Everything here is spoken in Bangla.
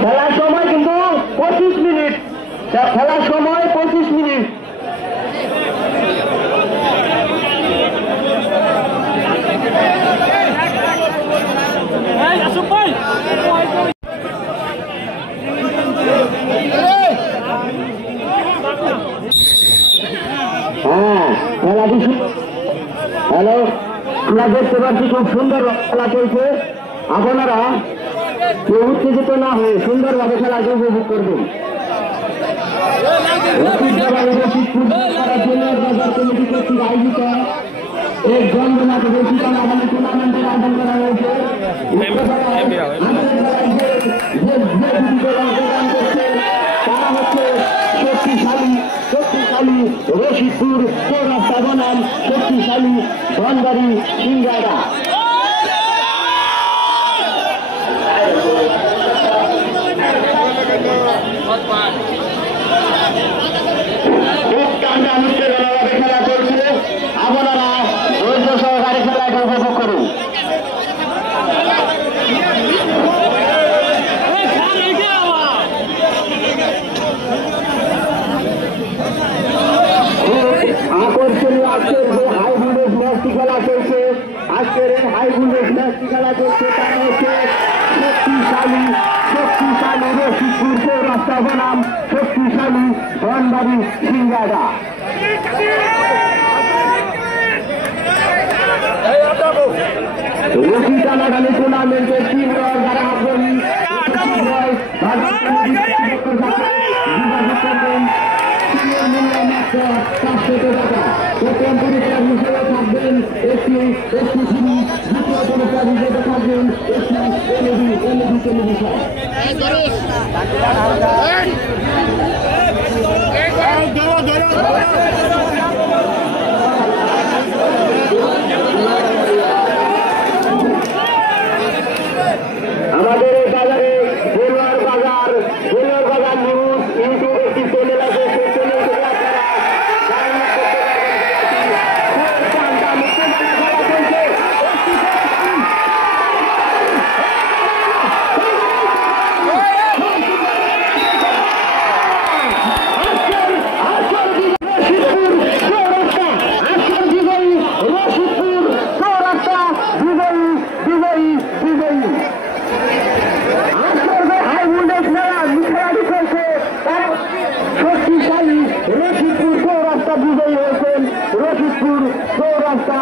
খেলার সময় কিন্তু 25 মিনিট, খেলার সময় 25 মিনিট। হ্যালো, আমরা দেখতে পাচ্ছি খুব সুন্দর খেলা চলছে। আপনারা কেউ উত্তেজিত না হয়ে সুন্দরভাবে খেলাকে উপভোগ করবেন। আয়োজিত এক জন্মনাথ বেশি টুর্নামেন্টের আয়োজন করা হয়েছে। তারা হচ্ছে শক্তিশালী রশিদপুর চৌরাস্তা বনাম শক্তিশালী ধনবাড়ি সিংগাড়া। খেলা চলছে, আপনারা ধৈর্য সহকারে খেলাকে উপভোগ করুন। আকর্ষণীয় আজকের যে হাই ভোল্টেজ ম্যাচটি খেলা চলছে, আজকের এই হাই ভোল্টেজ ম্যাচটি খেলা চলছে তারা হচ্ছে শক্তিশালী রশিদপুর চৌরাস্তা বনাম শক্তিশালী ধনবাড়ি সিংগাড়া। রশি টানাটানি টুর্নামেন্টের টিম রয় যারা আগ্রহী প্রথম পুরস্কার হিসেবে থাকবেন একটি টিভি, দ্বিতীয় পুরস্কার হিসেবে থাকবেন একটি এলইডি টেলিভিশন। আমাদের এই বাজারে বেলুয়ার বাজার নিউজ ইউটিউব একটি চ্যানেল আছে, সেই চ্যানেল থেকে রশিদপুর চৌরাস্তা।